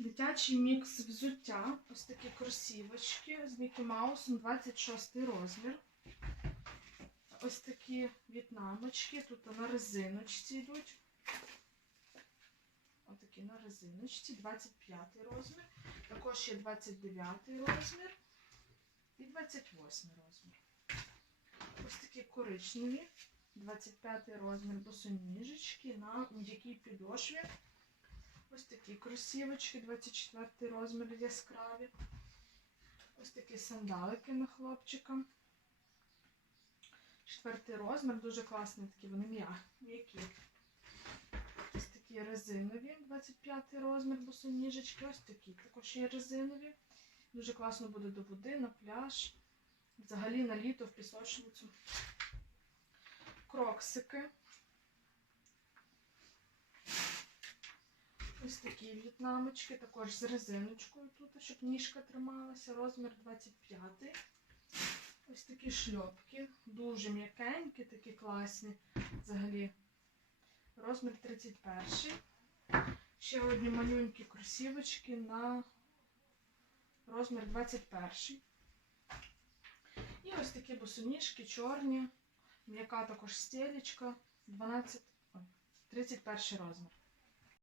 Дитячий мікс взуття. Ось такі кросівочки з Мікі Маусом 26 розмір. Ось такі в'єтнамочки. Тут на резиночці йдуть. Ось такі на резиночці, 25 розмір. Також є 29 розмір і 28 розмір. Ось такі коричневі, 25 розмір босоніжечки на м'якій підошві. Такі кросівочки, 24 розмір яскраві. Ось такі сандалики на хлопчика. Четвертий розмір, дуже класні такі, вони м'я- м'які. Ось такі резинові, 25 розмір босоніжечки. Ось такі також є резинові. Дуже класно буде до води, на пляж. Взагалі на літо в пісочницю. Кроксики. Ось такі в'єтнамочки, також з резиночкою тут, щоб ніжка трималася. Розмір 25. Ось такі шльопки. Дуже м'якенькі, такі класні. Взагалі. Розмір 31. Ще одні малюнькі кросівочки на розмір 21. І ось такі босоніжки чорні. М'яка також стелечка. 12, ой, 31 розмір.